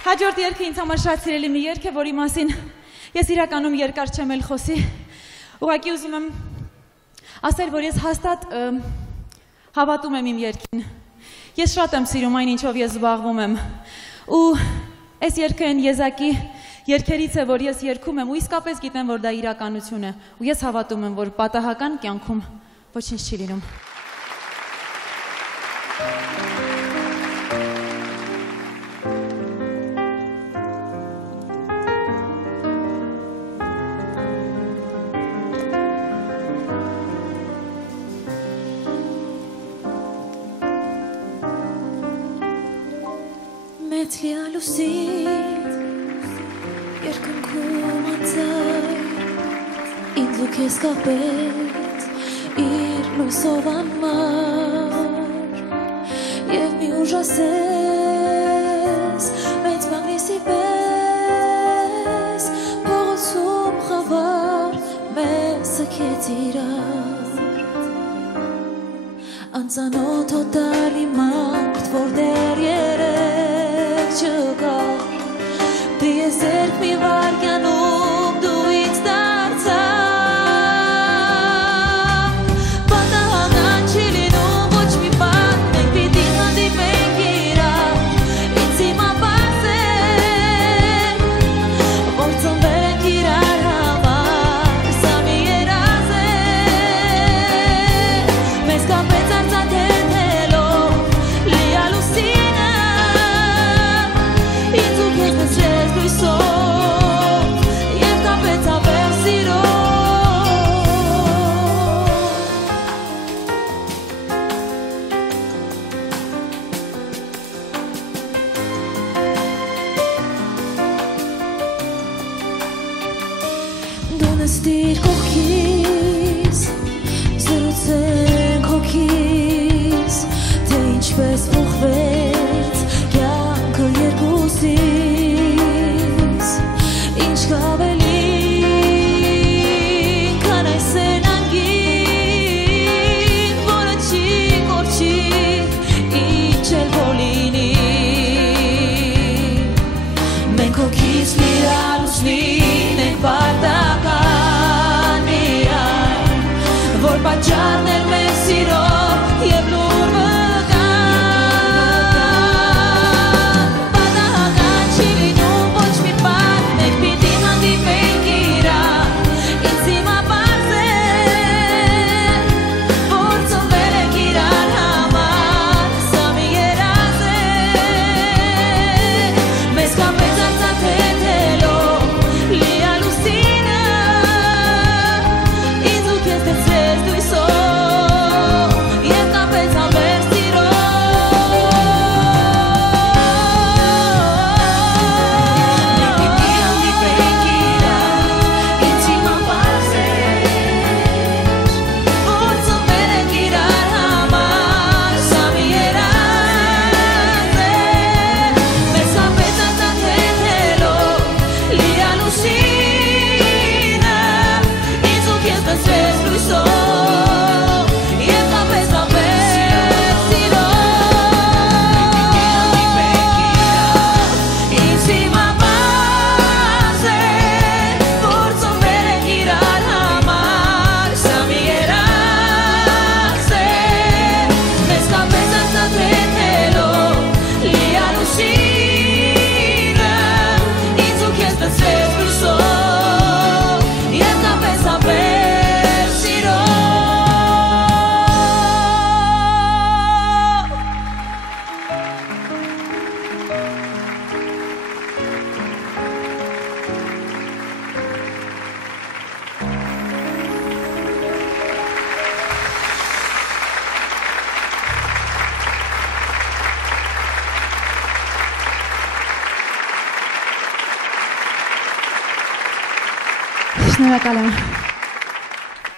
Հաջորդ երգը ինձ համար շատ սիրելի մի երգ է, որի մասին ես իրականում երկար չեմ էլ խոսի։ Ուղղակի ուզում եմ ասել, որ ես հաստատ հավատում եմ իմ երգին։ Ես շատ եմ սիրում այն, ինչով ես զբաղվում եմ։ Ու այս երգը այն եզակի երգերից է, որ ես երգում եմ ու իսկապես գիտեմ, որ դա իրականություն է։ Ու ես հավատում եմ, որ պատահական կյանքում ոչինչ չի լինում։ Մեծ լիալուսին երկնքում անցար ինձ ու քեզ կապեց իր լույսով անմար և մի ուժասես մեծ մագնիսի պես փողոցում խավար մեզ սքեց իրար անծանոթ օտարի մարդ որ դեռ Դե ես երկ մի վարկյանում դու ինձ դարձավ Պատահական չի լինում ոչ մի բան մենք պիտի հանդիպենք իրար ինձ հիմա պարզ է որ ծնվել ենք իրար համար սա մի երազ է մեզ կապեց արծաթեթելով լիալուսինը ինձ ու քեզ մեծեց լույսով և կապեց ավեր սիրով Դու նստիր կողքիս զրուցենք հոգիս թե ինչպես փոխվեց կյանքը երկուսիս ինչ կավելին քան այս սենանգին որը չի կորչի ինչ էլ որ լինի մենք հոգիս լիալուսնին ենք պարտական միայն որ պատճառն էր մեր սիրո և լուր վկան պատահական չի լինում ոչ մի բան մենք պիտի հանդիպենք իրար ինձ հիմա պարզ է որ ծնվել ենք իրար համար սա մի երազ է մեզ կապեց արծաթեթելով լիալուսինը ինձ ու քեզ դարձրեց լույսով և կապեց ավեր Շնորհակալ եմ